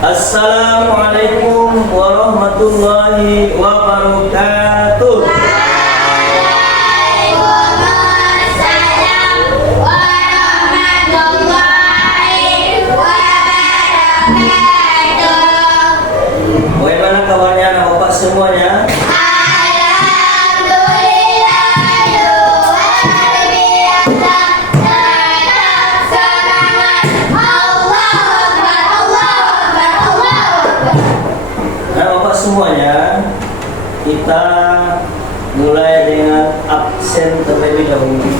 Assalamualaikum warahmatullahi wabarakatuh. Waalaikumsalam warahmatullahi wabarakatuh. Bagaimana kabarnya anak bapak semuanya? Semuanya, kita mulai dengan absen terlebih dahulu.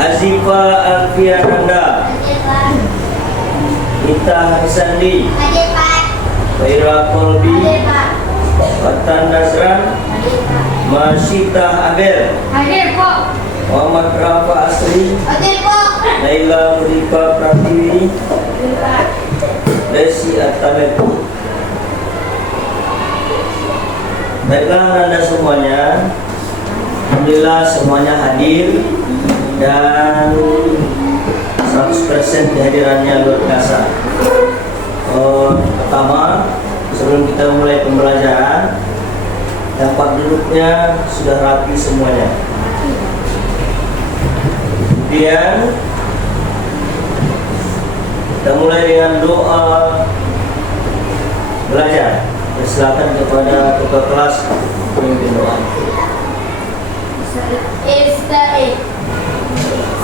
Azifa Alfiananda, Ita Harisandi, Faira Kolbi, Watan Nasran, Masita Abel, Muhammad Rafa Asri, Naila Mudika Pratiwi, Desi Atameku. Baiklah Anda semuanya, alhamdulillah semuanya hadir dan 100% kehadirannya luar biasa. Pertama, sebelum kita mulai pembelajaran, tempat duduknya sudah rapi semuanya. Kemudian kita mulai dengan doa belajar. Silakan kepada ketua kelas memimpin doa. Ista'id,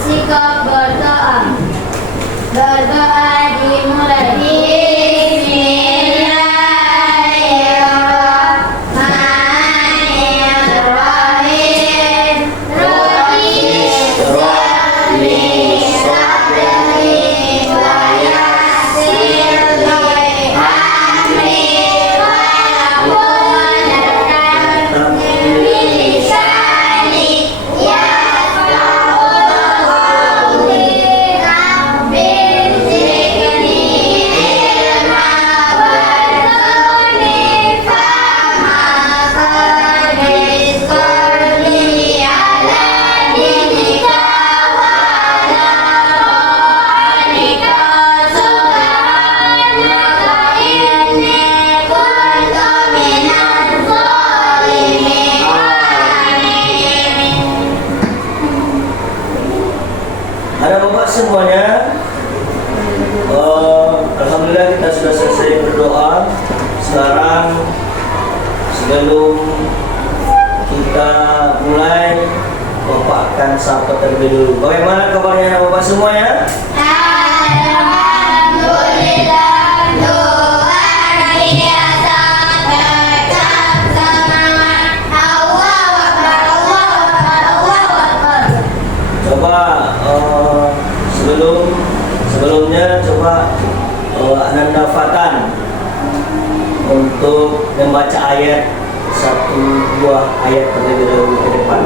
sikap berdoa. Berdoa dimulai. Semuanya, alhamdulillah kita sudah selesai berdoa. Sekarang sebelum kita mulai, Bapak akan sapa terlebih dulu. Bagaimana kabarnya anak Bapak semuanya? Alhamdulillah, doa biasa tetap semangat. Allahu Akbar, Allahu Akbar, Allahu Akbar. Coba sebelumnya coba Ananda Fatan untuk membaca ayat satu dua ayat terlebih dahulu ke depan.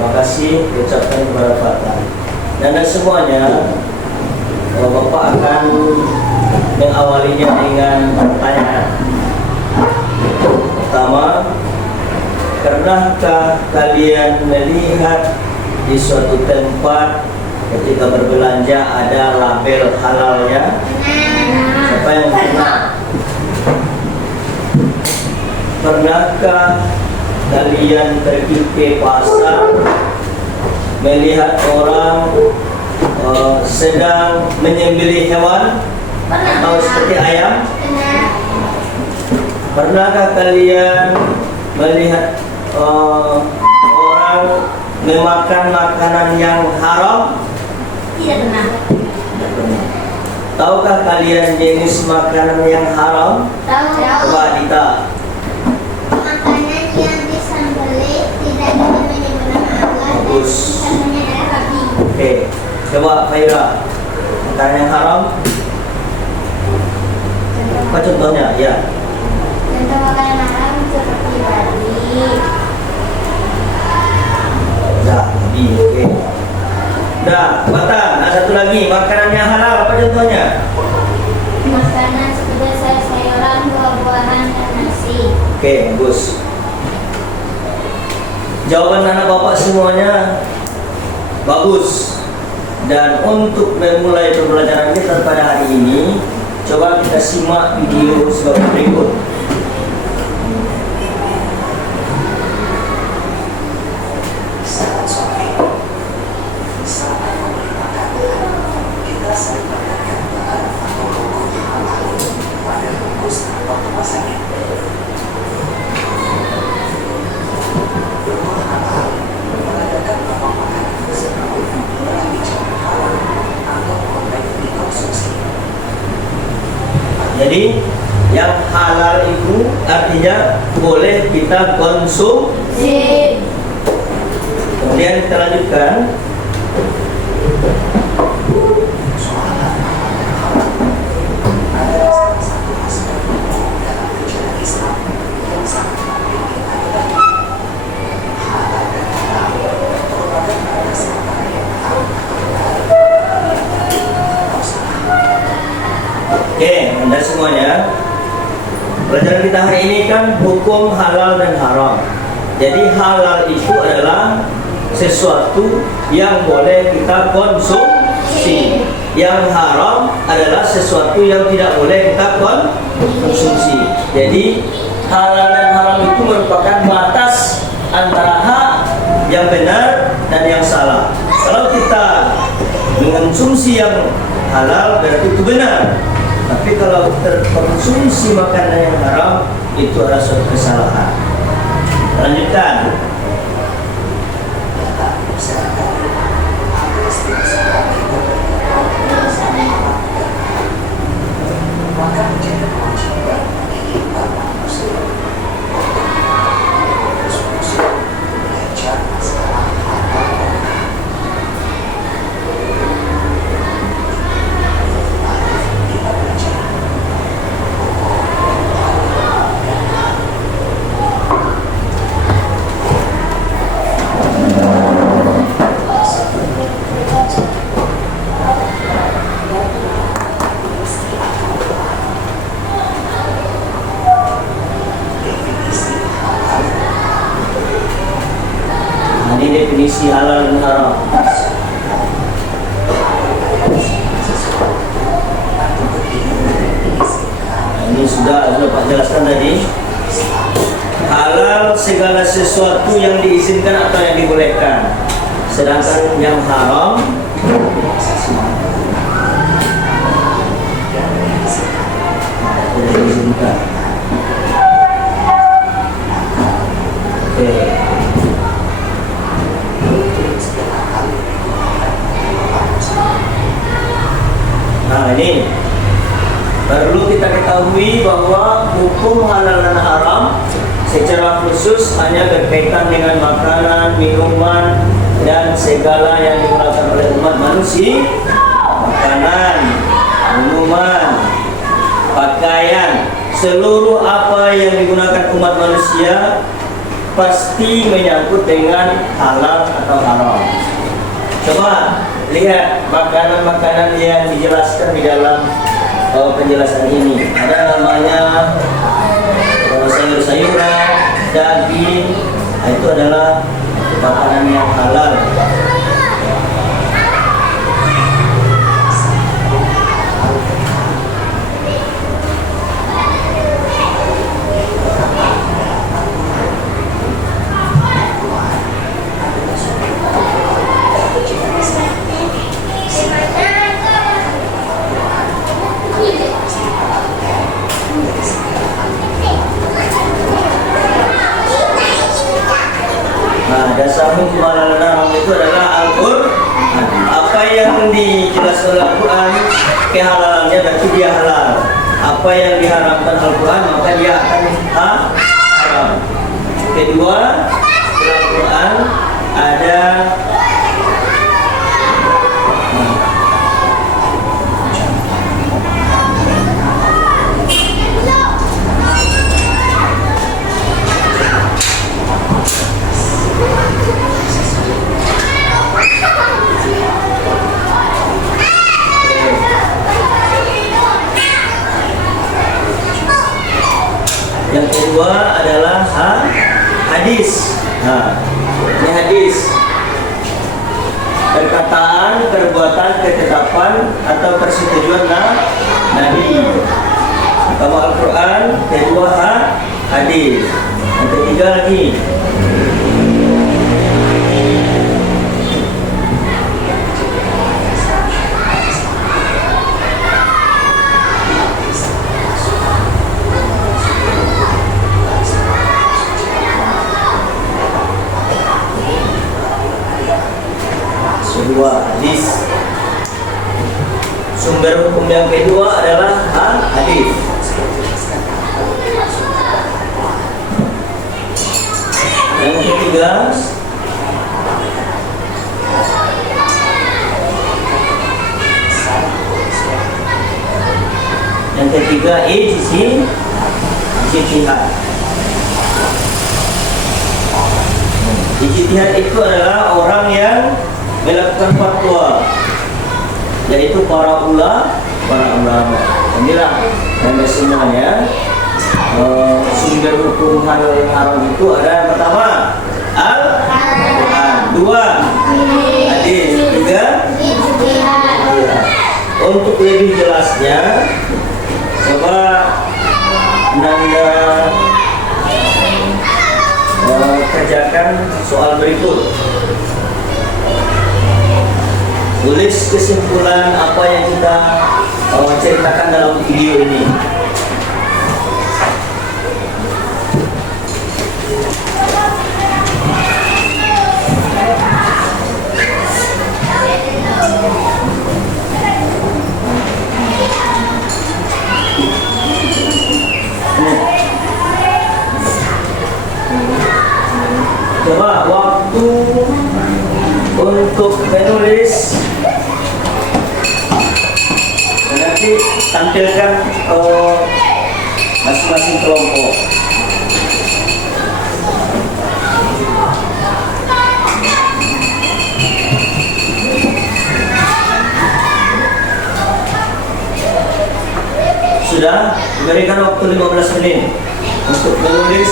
Terima kasih ucapkan kepada Fatah. Dan semuanya, Bapak akan mengawalinya dengan pertanyaan. Pertama, pernahkah kalian melihat di suatu tempat ketika berbelanja ada label halalnya? Siapa yang pernah? Pernahkah kalian pergi ke pasar melihat orang sedang menyembelih hewan atau seperti ayam? Benar. Pernahkah kalian melihat orang memakan makanan yang haram? Tidak benar. Tidak pernah. Tahukah kalian jenis makanan yang haram? Tahu. Coba Dita. Makanan yang disembelih tidak diminum dengan Allah dan Bagus. disembelihnya adalah babi. Oke, coba Faira. Makanan yang haram? Apa contohnya? Ya. Contoh makanan haram seperti babi. Dah, babi. Oke. Dah, Batan. Ada satu lagi. Makanan yang halal. Apa contohnya? Makanan seperti sayur-sayuran, buah-buahan, dan nasi. Oke, bagus. Jawaban anak bapak semuanya bagus. Dan untuk memulai pembelajaran kita pada hari ini, coba kita simak video sebagai berikut. Jadi yang halal itu artinya boleh kita konsumsi. Kemudian kita lanjutkan. Oke, Anda semuanya. Pelajaran kita hari ini kan hukum halal dan haram. Jadi halal itu adalah sesuatu yang boleh kita konsumsi. Yang haram adalah sesuatu yang tidak boleh kita konsumsi. Jadi halal dan haram itu merupakan batas antara hak yang benar dan yang salah. Kalau kita mengonsumsi yang halal berarti itu benar. Tapi kalau terkonsumsi makanan yang haram, itu adalah suatu kesalahan. Lanjutkan. Ini definisi halal dan haram. Ini sudah Pak jelaskan tadi. Halal segala sesuatu yang diizinkan atau yang dibolehkan. Sedangkan yang haram tidak diizinkan. Oke. Nah, ini perlu kita ketahui bahwa hukum halal dan haram secara khusus hanya berkaitan dengan makanan, minuman, dan segala yang digunakan oleh umat manusia. Makanan, minuman, pakaian, seluruh apa yang digunakan umat manusia pasti menyangkut dengan halal atau haram. Coba lihat makanan-makanan yang dijelaskan di dalam penjelasan ini. Ada namanya sayur-sayuran, daging. Nah, itu adalah makanan yang halal. dijelaskan oleh Al-Quran kehalalannya berarti dia halal. Apa yang diharamkan Al-Quran maka dia akan haram. Kedua, dalam Al-Quran ada yang kedua adalah hadis. Ini hadis. Perkataan, perbuatan, ketetapan atau persetujuan Nabi. Pertama Al-Quran, kedua hadis. Yang ketiga lagi hadis. Sumber hukum yang kedua adalah hadis. Yang ketiga ijtihad. Ijtihad itu adalah orang yang melakukan fatwa, yaitu para ulama. Inilah yang semuanya sumber hukum halal dan haram itu ada yang pertama Al-Quran, dua hadis, tiga ijtihad. Untuk lebih jelasnya coba Nanda kerjakan soal berikut. Tulis kesimpulan apa yang kita ceritakan dalam video ini. Coba waktu untuk menulis nanti tampilkan masing-masing kelompok. Sudah diberikan waktu 15 menit untuk menulis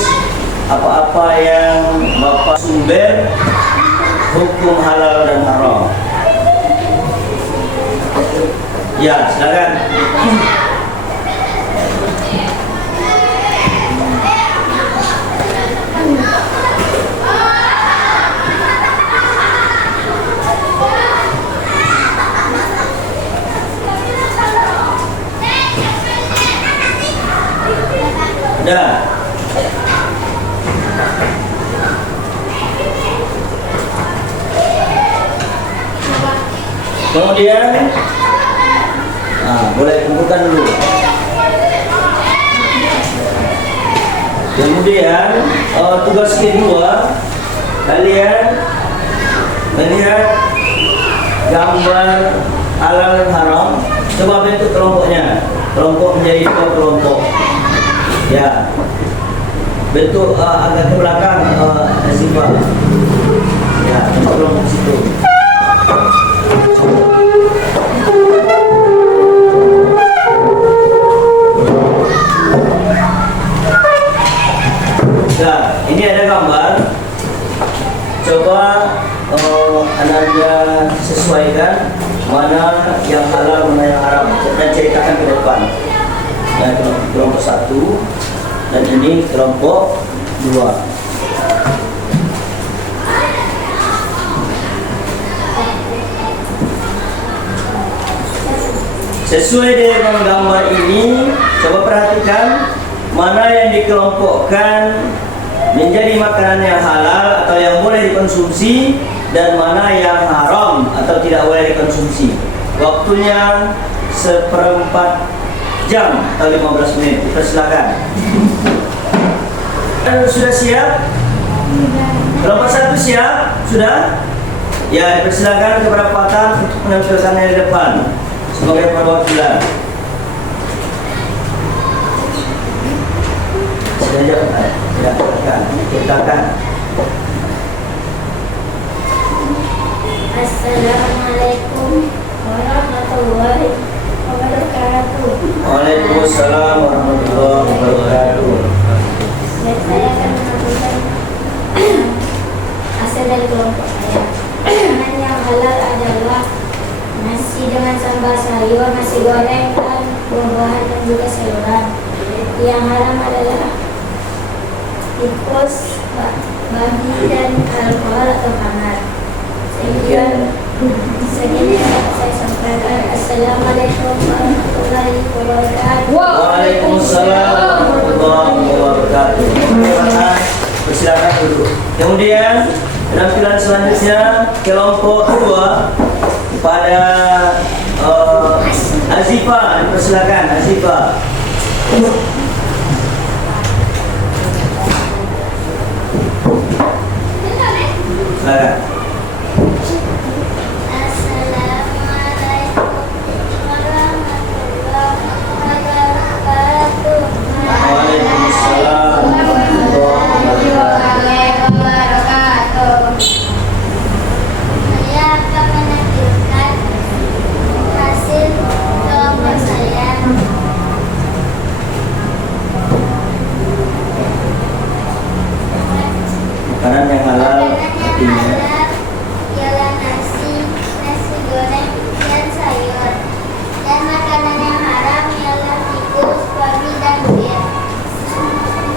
apa-apa yang Bapak sumber hukum halal dan haram. Ya, silakan. Udah. Kemudian boleh kumpulkan dulu. Kemudian tugas kedua, kalian melihat gambar halal dan haram. Coba bentuk kelompoknya. Kelompok menjadi dua kelompok. Ya, bentuk agak ke belakang Ziva. Ya, bentuk kelompok situ. Nah, ini ada gambar. Coba Anda sesuaikan mana yang halal, mana yang haram. Dan ceritakan ke depan. Dan kelompok satu dan ini kelompok dua. Sesuai dengan gambar ini, coba perhatikan mana yang dikelompokkan menjadi makanan yang halal atau yang boleh dikonsumsi dan mana yang haram atau tidak boleh dikonsumsi. Waktunya 1/4 jam atau 15 menit. Persilakan. Sudah siap? Kelompok 1 siap? Sudah? Ya, dipersilakan kepada Pak Tan untuk menampilkannya di depan sebagai perwakilan. Silakan. Assalamualaikum warahmatullahi wabarakatuh. Waalaikumsalam warahmatullahi wabarakatuh. Dan saya akan menampilkan hasil dari kelompok saya. Makanan yang halal adalah nasi dengan sambal sayur, nasi goreng, dan buah-buahan dan juga sayuran. Yang haram adalah tikus, babi, dan alkohol atau khamar. Segini yang dapat saya sampaikan. Assalamualaikum warahmatullahi wabarakatuh. Waalaikumsalam warahmatullahi wabarakatuh. Persilakan duduk. Kemudian penampilan selanjutnya kelompok 2 kepada Azifa. Persilakan Azifa. Silakan. Makanan yang halal artinya ialah nasi goreng dan sayur. Dan makanan yang haram ialah tikus, babi, dan bir.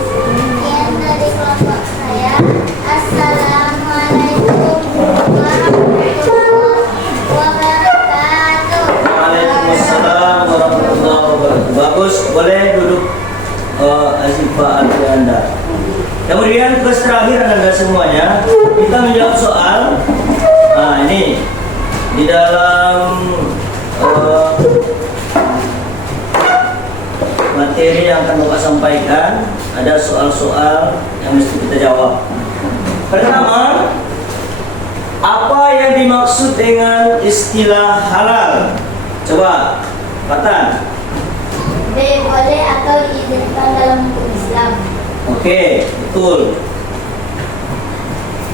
Sekian dari kelompok saya. Assalamualaikum warahmatullahi wabarakatuh. Waalaikumsalam warahmatullahi wabarakatuh. Bagus, boleh duduk Azifa Anda. Kemudian tugas terakhir adalah semuanya kita menjawab soal. Nah, ini di dalam materi yang akan Bapak sampaikan ada soal-soal yang mesti kita jawab. Pertama, apa yang dimaksud dengan istilah halal? Coba, Patan. Boleh atau diizinkan dalam hukum Islam. Oke, betul.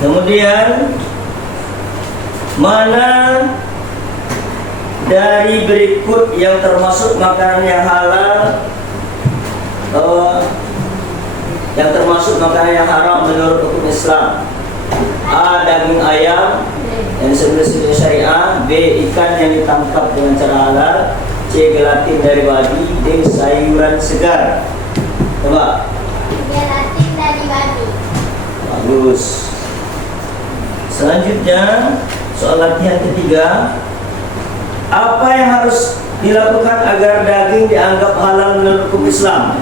Kemudian mana dari berikut yang termasuk makanan yang halal, yang termasuk makanan yang haram menurut hukum Islam? A. Daging ayam yang disebut syariah. B. Ikan yang ditangkap dengan cara halal. C. Gelatin dari babi. D. Sayuran segar. Coba. Gelatin dari babi. Bagus. Selanjutnya soal latihan ketiga. Apa yang harus dilakukan agar daging dianggap halal menurut hukum Islam?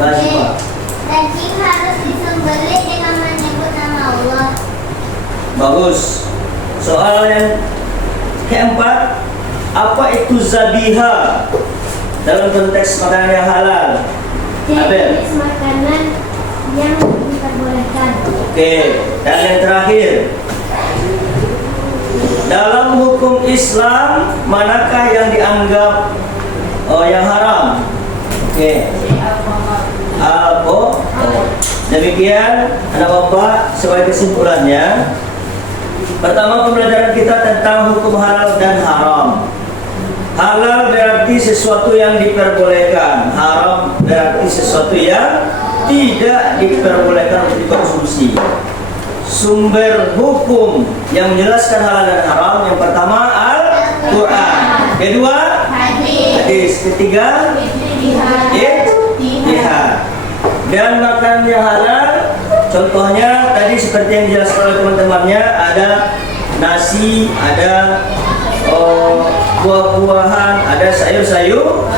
Baik. Daging harus disembelih dengan menyebut nama Allah. Bagus. Soal yang keempat, apa itu zabiha dalam konteks makanan yang halal? Jenis makanan yang diperbolehkan. Oke. Dan yang terakhir, dalam hukum Islam manakah yang dianggap yang haram? Oke. Demikian anak bapak sebagai kesimpulannya. Pertama, pembelajaran kita tentang hukum halal dan haram. Halal berarti sesuatu yang diperbolehkan. Haram berarti sesuatu yang tidak diperbolehkan untuk dikonsumsi. Sumber hukum yang menjelaskan halal dan haram, yang pertama Al-Quran, kedua hadis, ketiga ijtihad. Dan makanan yang halal contohnya tadi seperti yang dijelaskan oleh teman-temannya, ada nasi, ada buah-buahan, ada sayur-sayur.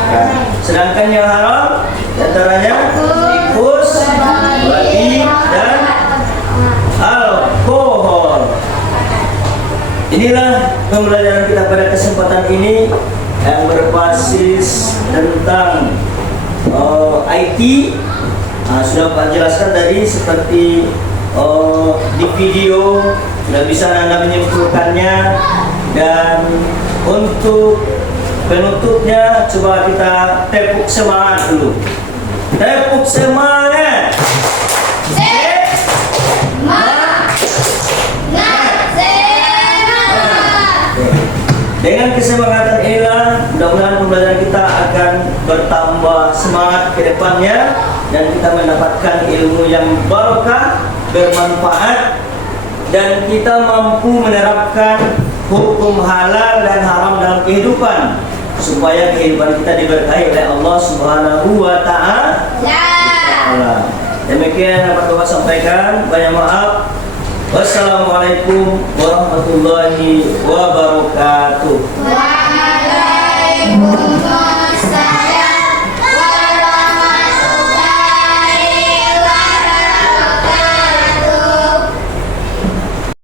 Sedangkan yang haram antaranya tikus, babi, dan alkohol. Inilah pembelajaran kita pada kesempatan ini yang berbasis tentang IT. Sudah Pak jelaskan tadi seperti di video sudah bisa Anda menyimpulkannya, dan untuk penutupnya coba kita tepuk semangat dulu. Tepuk semangat. Dengan kesemangatan inilah mudah-mudahan pembelajaran kita akan bertambah semangat ke depannya dan kita mendapatkan ilmu yang barokah, bermanfaat, dan kita mampu menerapkan hukum halal dan haram dalam kehidupan supaya kehidupan kita diberkahi oleh Allah Subhanahu wa Ta'ala. Demikian dapat Bapak sampaikan. Banyak maaf. Wassalamualaikum warahmatullahi wabarakatuh.